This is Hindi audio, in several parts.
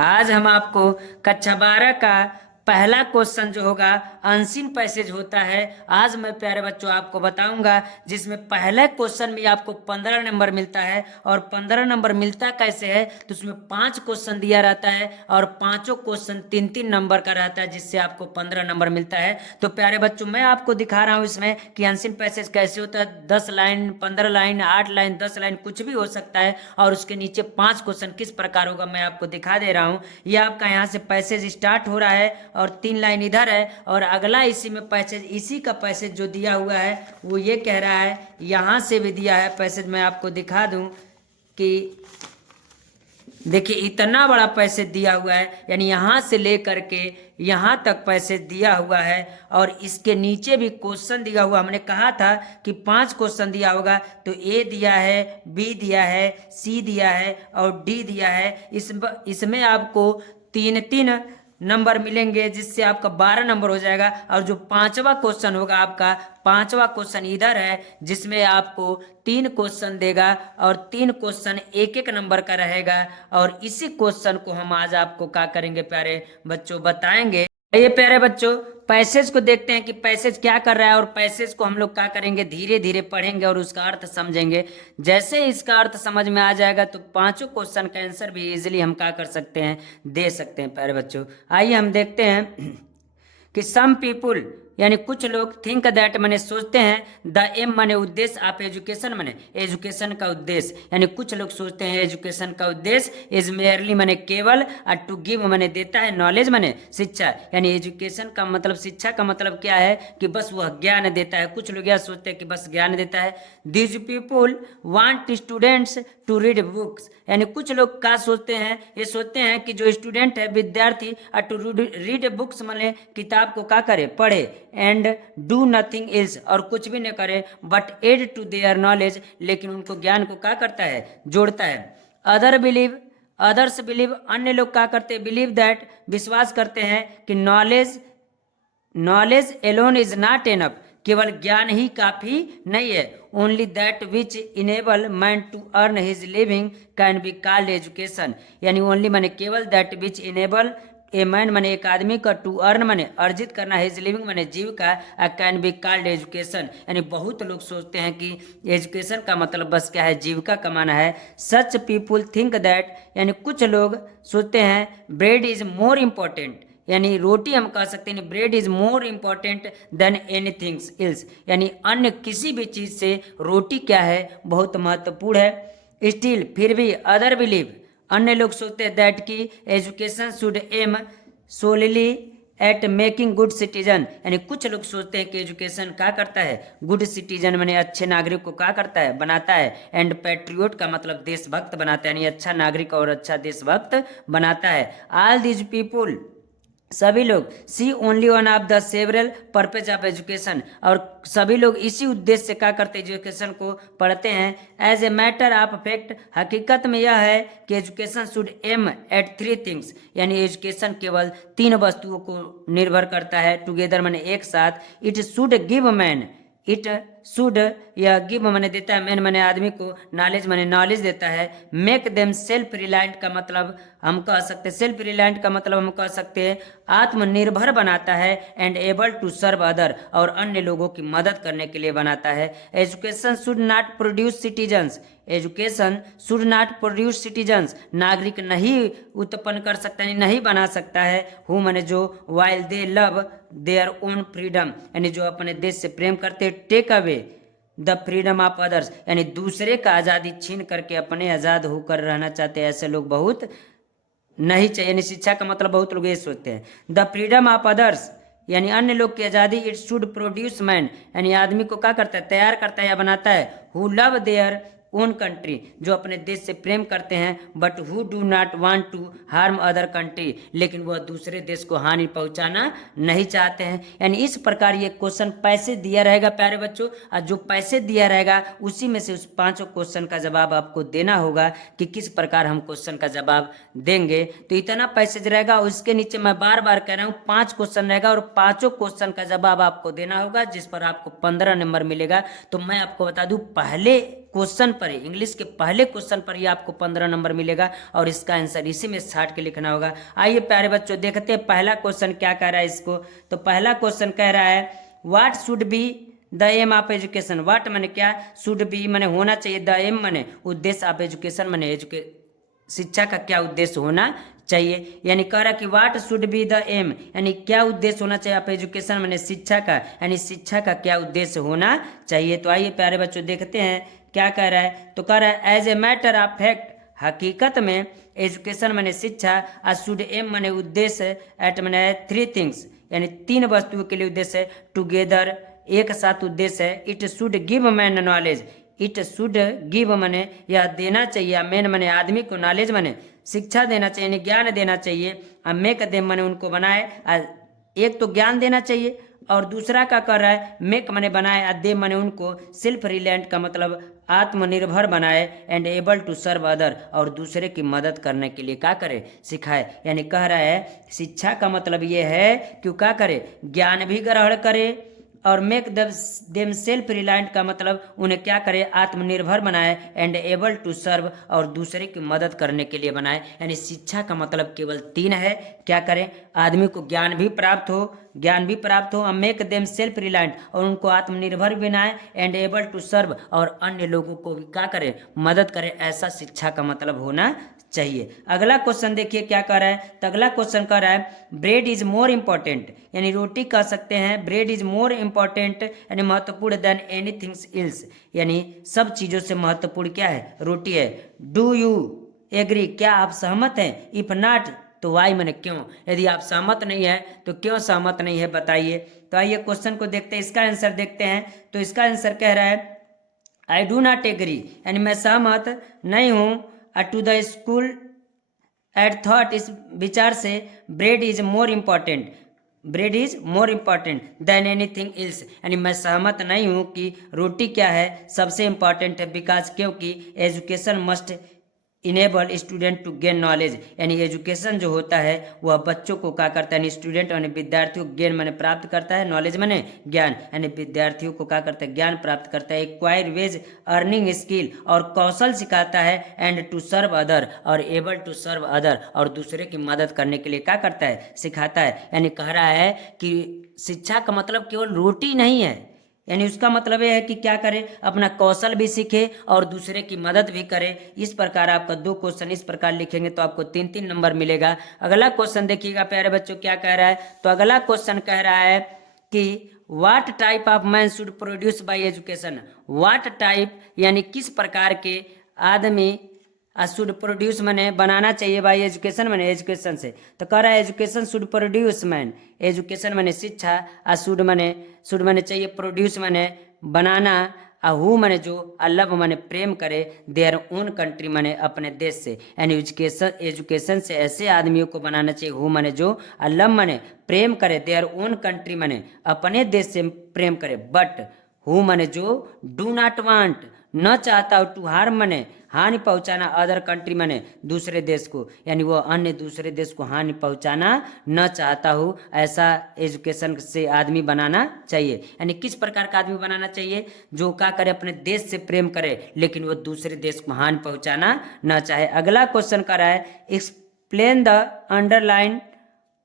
आज हम आपको कक्षा 12 का पहला क्वेश्चन जो होगा अनसीन पैसेज होता है। आज मैं प्यारे बच्चों आपको बताऊंगा, जिसमें पहले क्वेश्चन में आपको 15 नंबर मिलता है। और 15 नंबर मिलता कैसे है, तो उसमें 5 क्वेश्चन दिया रहता है और पांचों क्वेश्चन 3-3 नंबर का रहता है, जिससे आपको 15 नंबर मिलता है। तो प्यारे बच्चों मैं आपको दिखा रहा हूँ इसमें कि अनसीन पैसेज कैसे होता है। 10 लाइन, 15 लाइन, 8 लाइन, 10 लाइन, कुछ भी हो सकता है। और उसके नीचे 5 क्वेश्चन किस प्रकार होगा मैं आपको दिखा दे रहा हूँ। ये आपका यहाँ से पैसेज स्टार्ट हो रहा है और 3 लाइन इधर है और अगला इसी में पैसेज, इसी का पैसेज जो दिया हुआ है वो ये कह रहा है, यहाँ से भी दिया है पैसेज। मैं आपको दिखा दूं कि देखिए इतना बड़ा पैसेज दिया हुआ है, यानी यहाँ से लेकर के यहाँ तक पैसेज दिया हुआ है। और इसके नीचे भी क्वेश्चन दिया हुआ, हमने कहा था कि 5 क्वेश्चन दिया होगा। तो ए दिया है, बी दिया है, सी दिया है और डी दिया है। इसमें आपको 3-3 नंबर मिलेंगे, जिससे आपका 12 नंबर हो जाएगा। और जो पांचवा क्वेश्चन होगा, आपका पांचवा क्वेश्चन इधर है, जिसमें आपको 3 क्वेश्चन देगा और 3 क्वेश्चन 1-1 नंबर का रहेगा। और इसी क्वेश्चन को हम आज आपको क्या करेंगे प्यारे बच्चों, बताएंगे। ये प्यारे बच्चों पैसेज को देखते हैं कि पैसेज क्या कर रहा है, और पैसेज को हम लोग क्या करेंगे, धीरे धीरे पढ़ेंगे और उसका अर्थ समझेंगे। जैसे इसका अर्थ समझ में आ जाएगा तो पांचों क्वेश्चन का आंसर भी इजीली हम क्या कर सकते हैं, दे सकते हैं प्यारे बच्चों। आइए हम देखते हैं कि सम पीपुल यानी कुछ लोग थिंक दैट माने सोचते हैं, द एम माने उद्देश्य ऑफ एजुकेशन माने एजुकेशन का उद्देश्य, यानी कुछ लोग सोचते हैं एजुकेशन का उद्देश्य इज मेयरली माने केवल, और टू गिव माने देता है, नॉलेज माने शिक्षा, यानी एजुकेशन का मतलब, शिक्षा का मतलब क्या है कि बस वह ज्ञान देता है। कुछ लोग यह सोचते हैं कि बस ज्ञान देता है। These people want students to read books, यानी कुछ लोग क्या सोचते हैं, ये सोचते हैं कि जो स्टूडेंट है, विद्यार्थी, टू रीड बुक्स माने किताब को क्या करे, पढ़े, एंड डू नथिंग एल्स, और कुछ भी न करे, but add to their knowledge, लेकिन उनको ज्ञान को क्या करता है, जोड़ता है। अदर्स बिलीव, अन्य लोग क्या करते हैं, बिलीव दैट, विश्वास करते हैं कि knowledge alone is not enough, केवल ज्ञान ही काफी नहीं है। Only that which enable man to earn his living can be called education, यानी ओनली माने केवल, that which enable a man माने एक आदमी का, टू अर्न माने अर्जित करना, हिज लिविंग माने जीविका, कैन बी कॉल्ड एजुकेशन, यानी बहुत लोग सोचते हैं कि एजुकेशन का मतलब बस क्या है, जीविका कमाना है। सच पीपुल थिंक दैट, यानी कुछ लोग सोचते हैं ब्रेड इज मोर इम्पोर्टेंट, यानी रोटी हम कह सकते हैं, bread is more important then anything else, यानी अन्य किसी भी चीज से रोटी क्या है, बहुत महत्वपूर्ण है। स्टिल फिर भी, अदर बिलीव, अन्य लोग सोचते हैं दैट की education should M solely eight making good citizen, यानी कुछ लोग सोचते हैं कि एजुकेशन क्या करता है, गुड सिटीजन माने अच्छे नागरिक को क्या करता है, बनाता है। एंड पैट्रियोट का मतलब देशभक्त बनाता है, यानी अच्छा नागरिक और अच्छा देशभक्त बनाता है। ऑल दीज पीपुल, सभी लोग, see only one of the several purpose of education, और सभी लोग इसी उद्देश्य से क्या करते हैं, एजुकेशन को पढ़ते हैं। As a matter of fact, हकीकत में यह है कि education should aim at 3 things, यानी एजुकेशन केवल 3 वस्तुओं को निर्भर करता है, टुगेदर माने एक साथ। It should give man, it should, यह गिव माने देता है, मैन माने आदमी को, नॉलेज माने नॉलेज देता है। मेक देम सेल्फ रिलायंट का मतलब हम कह सकते हैं, सेल्फ रिलायंट का मतलब हम कह सकते हैं आत्मनिर्भर बनाता है। And able to serve other, और अन्य लोगों की मदद करने के लिए बनाता है। Education should not produce citizens, education should not produce citizens, नागरिक नहीं उत्पन्न कर सकता है, नहीं बना सकता है। हु माने जो, while they love their own freedom, यानी जो अपने देश से प्रेम करते, take away the freedom of others, यानी दूसरे का आज़ादी छीन करके अपने आज़ाद होकर रहना चाहते हैं। ऐसे लोग बहुत नहीं चाहिए, यानी शिक्षा का मतलब बहुत लोग ये सोचते हैं। द फ्रीडम ऑफ अदर्स, यानी अन्य लोग की आज़ादी। इट शुड प्रोड्यूस मैन, यानी आदमी को क्या करता है, तैयार करता है या बनाता है। Who love their own country, जो अपने देश से प्रेम करते हैं। But who do not want to harm other country, लेकिन वह दूसरे देश को हानि पहुंचाना नहीं चाहते हैं। यानी इस प्रकार ये क्वेश्चन पैसे दिया रहेगा प्यारे बच्चों, और जो पैसे दिया रहेगा उसी में से उस 5 क्वेश्चन का जवाब आपको देना होगा कि किस प्रकार हम क्वेश्चन का जवाब देंगे। तो इतना पैसेज रहेगा, और इसके नीचे मैं बार बार कह रहा हूँ 5 क्वेश्चन रहेगा, और 5 क्वेश्चन का जवाब आपको देना होगा, जिस पर आपको 15 नंबर मिलेगा। तो मैं आपको बता दूं, पहले क्वेश्चन पर ही, इंग्लिश के पहले क्वेश्चन पर ही आपको 15 नंबर मिलेगा और इसका आंसर इसी में छाट के लिखना होगा। आइए प्यारे बच्चों देखते हैं पहला क्वेश्चन क्या कह रहा है इसको। तो पहला क्वेश्चन कह रहा है what should be the aim of education. What माने क्या, शुड बी माने होना चाहिए, द एम माने उद्देश्य ऑफ एजुकेशन माने शिक्षा का क्या उद्देश्य होना चाहिए। यानी कह रहा कि what should be the aim, यानी क्या उद्देश्य होना चाहिए ऑफ एजुकेशन माने शिक्षा का, यानी शिक्षा का क्या उद्देश्य होना चाहिए। तो आइए प्यारे बच्चों देखते हैं क्या कह रहा है। तो कह रहा है as a matter of fact, हकीकत में एजुकेशन माने शिक्षा, आ शुड एम माने उद्देश्य, एट माने 3 थिंग्स, यानी 3 वस्तुओं के लिए उद्देश्य है, टुगेदर एक साथ उद्देश्य है, it should give man knowledge, it should give माने यह देना चाहिए, मैन माने आदमी को, नॉलेज माने शिक्षा देना चाहिए, यानी ज्ञान देना चाहिए, मेक देम माने उनको बनाए, एक तो ज्ञान देना चाहिए और दूसरा क्या कर रहा है, मेक माने बनाए, देम माने उनको, सेल्फ रिलायंट का मतलब आत्मनिर्भर बनाए, and able to serve other और दूसरे की मदद करने के लिए क्या करे, सिखाए। यानी कह रहा है शिक्षा का मतलब ये है कि क्या करे, ज्ञान भी ग्रहण करे और मेक देम सेल्फ रिलायंट का मतलब उन्हें क्या करे, आत्मनिर्भर बनाए, एंड एबल टू सर्व और दूसरे की मदद करने के लिए बनाए। यानी शिक्षा का मतलब केवल 3 है, क्या करें, आदमी को ज्ञान भी प्राप्त हो, मेक देम सेल्फ रिलायंट और उनको आत्मनिर्भर बनाए, एंड एबल टू सर्व और अन्य लोगों को भी क्या करे, मदद करे, ऐसा शिक्षा का मतलब होना चाहिए। अगला क्वेश्चन देखिए क्या कह रहा है। तो अगला क्वेश्चन कह रहा है ब्रेड इज मोर इंपॉर्टेंट, यानी रोटी कह सकते हैं, ब्रेड इज मोर इंपॉर्टेंट यानी महत्वपूर्ण देन एनीथिंग एल्स, यानी सब चीजों से महत्वपूर्ण क्या है, रोटी है। डू यू एग्री, क्या आप सहमत हैं, इफ नॉट तो वाई माने क्यों, यदि आप सहमत नहीं है तो क्यों सहमत नहीं है बताइए। तो आइए क्वेश्चन को देखते हैं, इसका आंसर देखते हैं। तो इसका आंसर कह रहा है आई डू नॉट एग्री, यानी मैं सहमत नहीं हूँ, to the school at thought, इस विचार से, bread is more important, bread is more important than anything else, यानी मैं सहमत नहीं हूँ कि रोटी क्या है सबसे इम्पॉर्टेंट है, बिकॉज क्योंकि education must enable student to gain knowledge, यानी एजुकेशन जो होता है वह बच्चों को क्या करता है, यानी स्टूडेंट यानी विद्यार्थियों को गेन माने प्राप्त करता है, नॉलेज माने ज्ञान, यानी विद्यार्थियों को क्या करता है, ज्ञान प्राप्त करता है, एक्वायर वेज अर्निंग स्किल और कौशल सिखाता है, एंड टू सर्व अदर और एबल टू सर्व अदर और दूसरे की मदद करने के लिए क्या करता है, सिखाता है। यानी कह रहा है कि शिक्षा का मतलब केवल रोटी नहीं है, यानी उसका मतलब यह है कि क्या करे, अपना कौशल भी सीखे और दूसरे की मदद भी करे। इस प्रकार आपका 2 क्वेश्चन इस प्रकार लिखेंगे तो आपको 3-3 नंबर मिलेगा। अगला क्वेश्चन देखिएगा प्यारे बच्चों क्या कह रहा है। तो अगला क्वेश्चन कह रहा है कि what type of man should produce by education, what type यानी किस प्रकार के आदमी शुड प्रोड्यूस मैंने बनाना चाहिए बाई एजुकेशन मैंने एजुकेशन से। तो कह रहा है education should produce man, education मैंने शिक्षा, शुड मैंने चाहिए, प्रोड्यूस मैंने बनाना, हु मैंने जो, लव मैंने प्रेम करे, देयर ओन कंट्री मैंने अपने देश से, यानी एजुकेशन से ऐसे आदमियों को बनाना चाहिए, हु मैंने जो, लव मैंने प्रेम करे, देयर ओन कंट्री मैंने अपने देश से प्रेम करे, बट हु मैंने जो, डू नॉट वांट न चाहता हो, टू हार्म मैंने हानि पहुंचाना, अदर कंट्री मैंने दूसरे देश को, यानी वो अन्य दूसरे देश को हानि पहुंचाना न चाहता हूँ, ऐसा एजुकेशन से आदमी बनाना चाहिए। यानी किस प्रकार का आदमी बनाना चाहिए, जो क्या करे, अपने देश से प्रेम करे लेकिन वो दूसरे देश को हानि पहुंचाना न चाहे। अगला क्वेश्चन का रहा है एक्सप्लेन द अंडरलाइन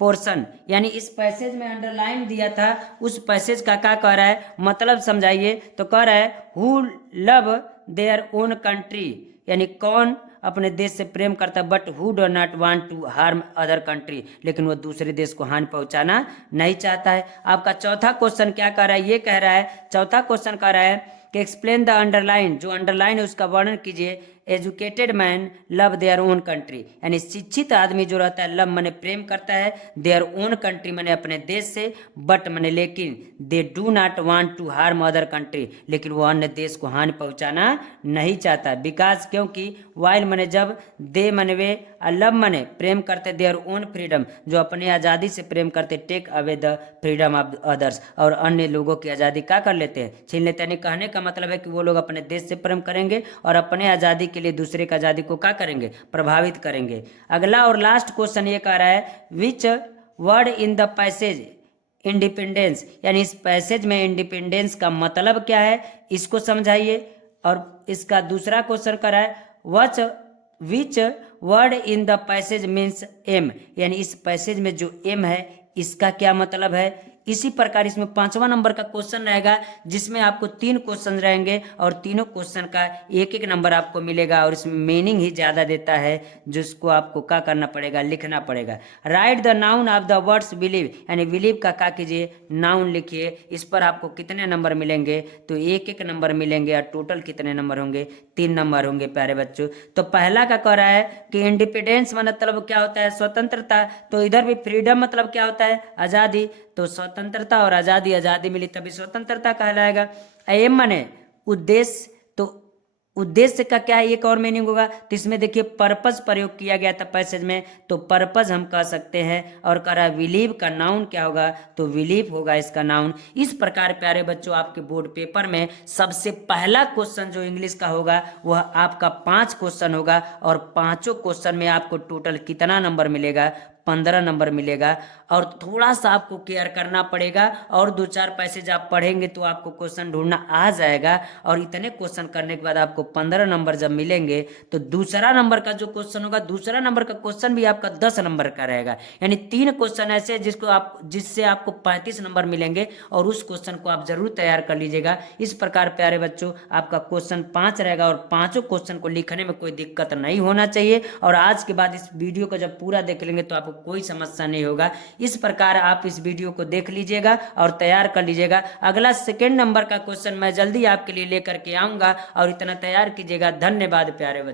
पोर्शन, यानी इस पैसेज में अंडरलाइन दिया था उस पैसेज का क्या कह रहा है, मतलब समझाइए। तो कह रहा है who love their own country, यानी कौन अपने देश से प्रेम करता है, but who do not want to harm other country, लेकिन वो दूसरे देश को हानि पहुंचाना नहीं चाहता है। आपका चौथा क्वेश्चन क्या कह रहा है, ये कह रहा है, चौथा क्वेश्चन कह रहा है कि एक्सप्लेन द अंडरलाइन, जो अंडरलाइन है उसका वर्णन कीजिए। Educated man love their own country, यानी शिक्षित आदमी जो रहता है, लव मने प्रेम करता है, देयर ओन कंट्री मने अपने देश से, बट मने लेकिन, they do not want to harm other country, लेकिन वो अन्य देश को हानि पहुंचाना नहीं चाहता। बिकॉज क्योंकि, वाइल मने जब, दे मने वे, लव मने प्रेम करते, देयर ओन फ्रीडम जो अपने आज़ादी से प्रेम करते, take away the freedom of others और अन्य लोगों की आज़ादी क्या कर लेते हैं, छीन लेते हैं। यानी कहने का मतलब है कि वो लोग अपने देश से प्रेम करेंगे और अपने आज़ादी के लिए दूसरे की आज़ादी को क्या करेंगे, प्रभावित करेंगे। अगला और लास्ट क्वेश्चन ये कह रहा है विच word in the passage independence, यानी इस पैसेज में इंडिपेंडेंस का मतलब क्या है, इसको समझाइए। और इसका दूसरा क्वेश्चन करा है which which word in the passage means aim, यानी इस पैसेज में जो एम है इसका क्या मतलब है। इसी प्रकार इसमें 5वां नंबर का क्वेश्चन रहेगा जिसमें आपको 3 क्वेश्चन रहेंगे और तीनों क्वेश्चन का एक एक नंबर आपको मिलेगा और इसमें मीनिंग ही ज़्यादा देता है जिसको आपको क्या करना पड़ेगा, लिखना पड़ेगा। Right the noun of the words believe, यानी बिलीव का क्या कीजिए, नाउन लिखिए। इस पर आपको कितने नंबर मिलेंगे, तो एक एक नंबर मिलेंगे और टोटल कितने नंबर होंगे, 3 नंबर होंगे प्यारे बच्चों। तो पहला का कह रहा है कि इंडिपेंडेंस मतलब क्या होता है, स्वतंत्रता। तो इधर भी फ्रीडम मतलब क्या होता है, आज़ादी। तो स्वतंत्रता और आज़ादी, आज़ादी मिली तभी स्वतंत्रता कहलाएगा। एम माने उद्देश्य, तो उद्देश्य का क्या एक और मीनिंग होगा, तो इसमें देखिए पर्पज प्रयोग किया गया था पैसेज में, तो पर्पज हम कह सकते हैं। और कह रहा विलीव का नाउन क्या होगा, तो विलीव होगा इसका नाउन। इस प्रकार प्यारे बच्चों आपके बोर्ड पेपर में सबसे पहला क्वेश्चन जो इंग्लिश का होगा वह आपका 5 क्वेश्चन होगा और 5 क्वेश्चन में आपको टोटल कितना नंबर मिलेगा, 15 नंबर मिलेगा। और थोड़ा सा आपको केयर करना पड़ेगा और 2-4 पैसेज आप पढ़ेंगे तो आपको क्वेश्चन ढूंढना आ जाएगा। और इतने क्वेश्चन करने के बाद आपको 15 नंबर जब मिलेंगे तो दूसरा नंबर का जो क्वेश्चन होगा, दूसरा नंबर का क्वेश्चन भी आपका 10 नंबर का रहेगा। यानी 3 क्वेश्चन ऐसे जिससे आपको 35 नंबर मिलेंगे और उस क्वेश्चन को आप जरूर तैयार कर लीजिएगा। इस प्रकार प्यारे बच्चों आपका क्वेश्चन 5 रहेगा और 5 क्वेश्चन को लिखने में कोई दिक्कत नहीं होना चाहिए। और आज के बाद इस वीडियो को जब पूरा देख लेंगे तो आपको कोई समस्या नहीं होगा। इस प्रकार आप इस वीडियो को देख लीजिएगा और तैयार कर लीजिएगा। अगला सेकंड नंबर का क्वेश्चन मैं जल्दी आपके लिए लेकर के आऊंगा और इतना तैयार कीजिएगा। धन्यवाद प्यारे बच्चों।